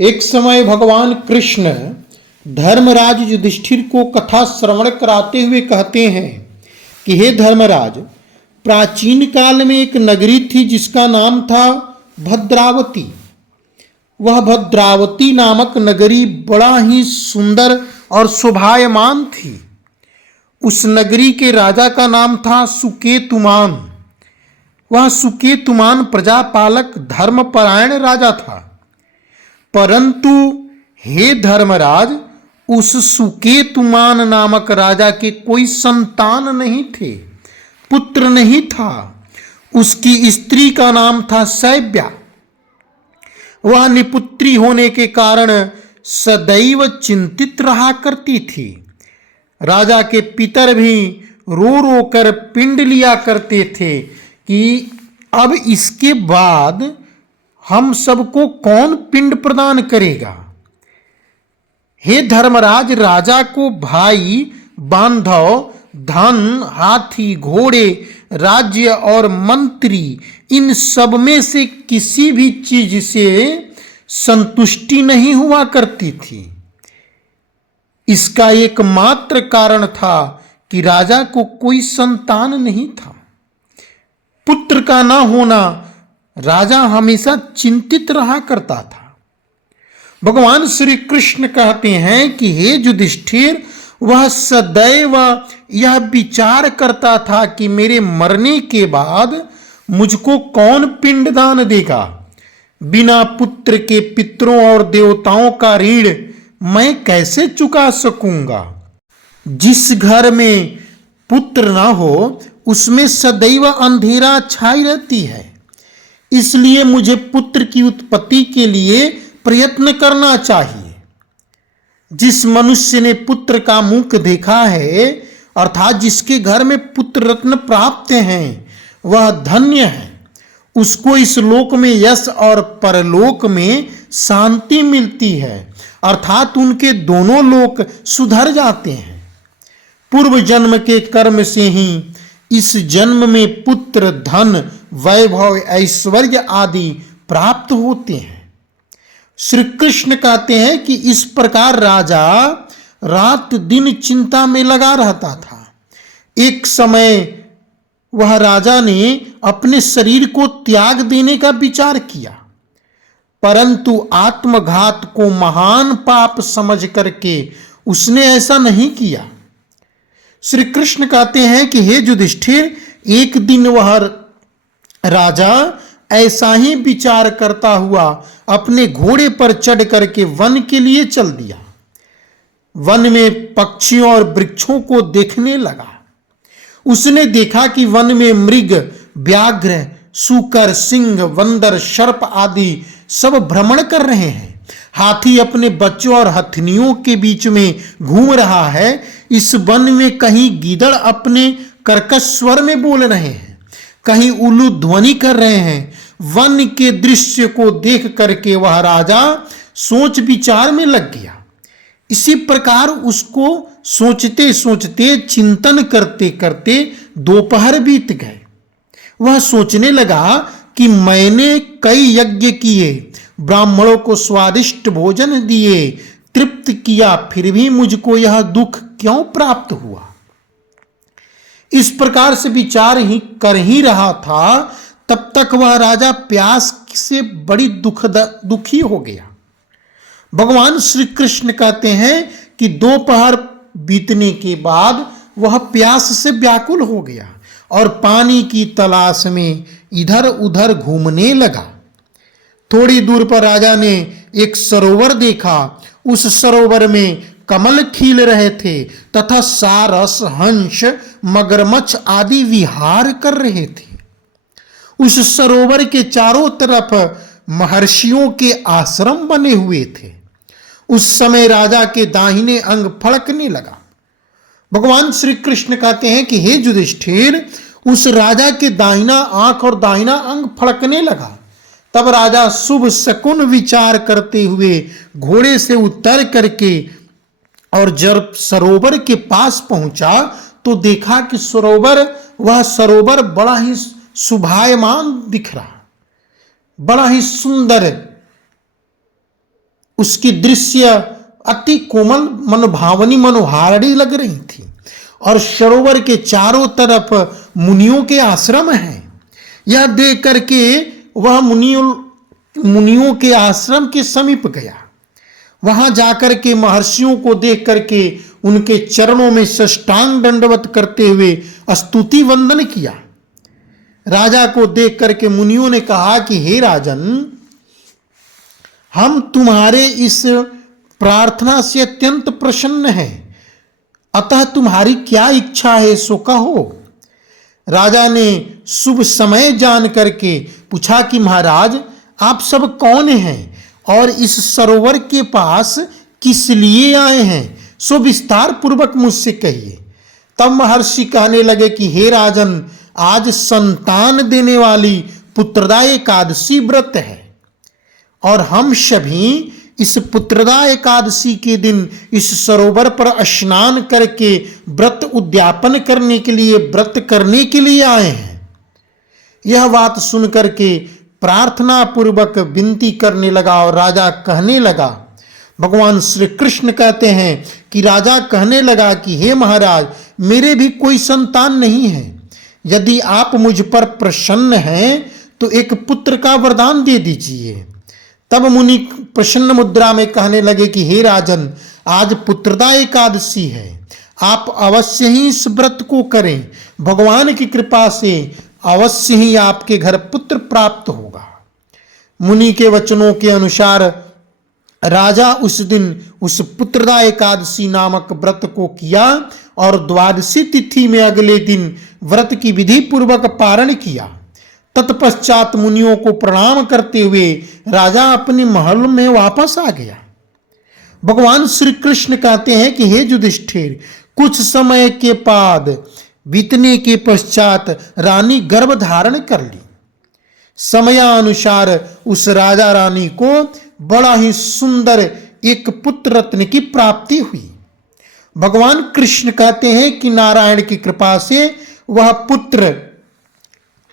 एक समय भगवान कृष्ण धर्मराज युधिष्ठिर को कथा श्रवण कराते हुए कहते हैं कि हे धर्मराज, प्राचीन काल में एक नगरी थी जिसका नाम था भद्रावती। वह भद्रावती नामक नगरी बड़ा ही सुंदर और शोभायमान थी। उस नगरी के राजा का नाम था सुकेतुमान। वह सुकेतुमान प्रजापालक धर्मपरायण राजा था। परंतु हे धर्मराज, उस सुकेतुमान नामक राजा के कोई संतान नहीं थे, पुत्र नहीं था। उसकी स्त्री का नाम था शैब्या। वह निपुत्री होने के कारण सदैव चिंतित रहा करती थी। राजा के पितर भी रो रो कर पिंड लिया करते थे कि अब इसके बाद हम सबको कौन पिंड प्रदान करेगा। हे धर्मराज, राजा को भाई, बांधव, धन, हाथी, घोड़े, राज्य और मंत्री, इन सब में से किसी भी चीज से संतुष्टि नहीं हुआ करती थी। इसका एकमात्र कारण था कि राजा को कोई संतान नहीं था। पुत्र का न होना राजा हमेशा चिंतित रहा करता था। भगवान श्री कृष्ण कहते हैं कि हे युधिष्ठिर, वह सदैव यह विचार करता था कि मेरे मरने के बाद मुझको कौन पिंडदान देगा। बिना पुत्र के पितरों और देवताओं का ऋण मैं कैसे चुका सकूंगा। जिस घर में पुत्र ना हो उसमें सदैव अंधेरा छाई रहती है। इसलिए मुझे पुत्र की उत्पत्ति के लिए प्रयत्न करना चाहिए। जिस मनुष्य ने पुत्र का मुख देखा है, अर्थात जिसके घर में पुत्र रत्न प्राप्त हैं, वह धन्य है। उसको इस लोक में यश और परलोक में शांति मिलती है, अर्थात उनके दोनों लोक सुधर जाते हैं। पूर्व जन्म के कर्म से ही इस जन्म में पुत्र, धन, वैभव, ऐश्वर्य आदि प्राप्त होते हैं। श्री कृष्ण कहते हैं कि इस प्रकार राजा रात दिन चिंता में लगा रहता था। एक समय वह राजा ने अपने शरीर को त्याग देने का विचार किया, परंतु आत्मघात को महान पाप समझ करके उसने ऐसा नहीं किया। श्री कृष्ण कहते हैं कि हे युधिष्ठिर, एक दिन वह राजा ऐसा ही विचार करता हुआ अपने घोड़े पर चढ़ करके वन के लिए चल दिया। वन में पक्षियों और वृक्षों को देखने लगा। उसने देखा कि वन में मृग, व्याघ्र, सूकर, सिंह, बंदर, सर्प आदि सब भ्रमण कर रहे हैं। हाथी अपने बच्चों और हथनियों के बीच में घूम रहा है। इस वन में कहीं गीदड़ अपने कर्कश स्वर में बोल रहे हैं, कहीं उल्लू ध्वनि कर रहे हैं। वन के दृश्य को देख करके वह राजा सोच विचार में लग गया। इसी प्रकार उसको सोचते सोचते, चिंतन करते करते दोपहर बीत गए। वह सोचने लगा कि मैंने कई यज्ञ किए, ब्राह्मणों को स्वादिष्ट भोजन दिए, तृप्त किया, फिर भी मुझको यह दुख क्यों प्राप्त हुआ। इस प्रकार से विचार ही कर ही रहा था, तब तक वह राजा प्यास से बड़ी दुखी हो गया। भगवान श्री कृष्ण कहते हैं कि दोपहर बीतने के बाद वह प्यास से व्याकुल हो गया और पानी की तलाश में इधर उधर घूमने लगा। थोड़ी दूर पर राजा ने एक सरोवर देखा। उस सरोवर में कमल खिल रहे थे तथा सारस, हंस, मगरमच्छ आदि विहार कर रहे थे। उस सरोवर के चारों तरफ महर्षियों के आश्रम बने हुए थे। उस समय राजा के दाहिने अंग फड़कने लगा। भगवान श्री कृष्ण कहते हैं कि हे युधिष्ठिर, उस राजा के दाहिना आंख और दाहिना अंग फड़कने लगा। तब राजा शुभ शकुन विचार करते हुए घोड़े से उतर करके और जब सरोवर के पास पहुंचा तो देखा कि वह सरोवर बड़ा ही शोभायमान दिख रहा, बड़ा ही सुंदर उसकी दृश्य अति कोमल, मनभावनी, मनोहारिणी लग रही थी। और सरोवर के चारों तरफ मुनियों के आश्रम हैं। यह देख करके वह मुनियों के आश्रम के समीप गया। वहां जाकर के महर्षियों को देख करके उनके चरणों में साष्टांग दंडवत करते हुए स्तुति वंदन किया। राजा को देख करके मुनियों ने कहा कि हे राजन, हम तुम्हारे इस प्रार्थना से अत्यंत प्रसन्न हैं, अतः तुम्हारी क्या इच्छा है सो कहो। राजा ने शुभ समय जान करके पूछा कि महाराज, आप सब कौन हैं और इस सरोवर के पास किस लिए आए हैं, सो विस्तार पूर्वक मुझसे कहिए। तब महर्षि कहने लगे कि हे राजन, आज संतान देने वाली पुत्रदा एकादशी व्रत है और हम सभी इस पुत्रदा एकादशी के दिन इस सरोवर पर स्नान करके व्रत उद्यापन करने के लिए, व्रत करने के लिए आए हैं। यह बात सुनकर के प्रार्थना पूर्वक विनती करने लगा और राजा कहने लगा, भगवान श्री कृष्ण कहते हैं कि राजा कहने लगा कि हे महाराज, मेरे भी कोई संतान नहीं है। यदि आप मुझ पर प्रसन्न हैं तो एक पुत्र का वरदान दे दीजिए। तब मुनि प्रसन्न मुद्रा में कहने लगे कि हे राजन, आज पुत्रदा एकादशी है, आप अवश्य ही इस व्रत को करें। भगवान की कृपा से अवश्य ही आपके घर पुत्र प्राप्त होगा। मुनि के वचनों के अनुसार राजा उस दिन उस पुत्रदा एकादशी नामक व्रत को किया और द्वादशी तिथि में अगले दिन व्रत की विधि पूर्वक पारण किया। तत्पश्चात मुनियों को प्रणाम करते हुए राजा अपने महल में वापस आ गया। भगवान श्री कृष्ण कहते हैं कि हे युधिष्ठिर, कुछ समय के बाद बीतने के पश्चात रानी गर्भ धारण कर ली। समयानुसार उस राजा रानी को बड़ा ही सुंदर एक पुत्र रत्न की प्राप्ति हुई। भगवान कृष्ण कहते हैं कि नारायण की कृपा से वह पुत्र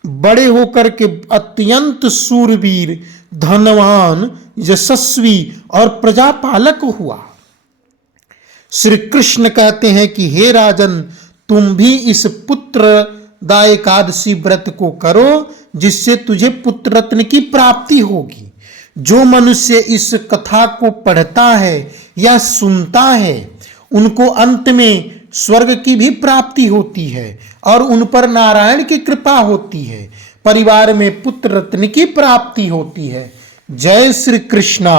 बड़े होकर के अत्यंत सूरवीर, धनवान, यशस्वी और प्रजापालक हुआ। श्री कृष्ण कहते हैं कि हे राजन, तुम भी इस पुत्रदा एकादशी व्रत को करो, जिससे तुझे पुत्र रत्न की प्राप्ति होगी। जो मनुष्य इस कथा को पढ़ता है या सुनता है, उनको अंत में स्वर्ग की भी प्राप्ति होती है और उन पर नारायण की कृपा होती है। परिवार में पुत्र रत्न की प्राप्ति होती है। जय श्री कृष्णा।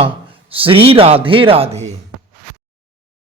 श्री राधे राधे।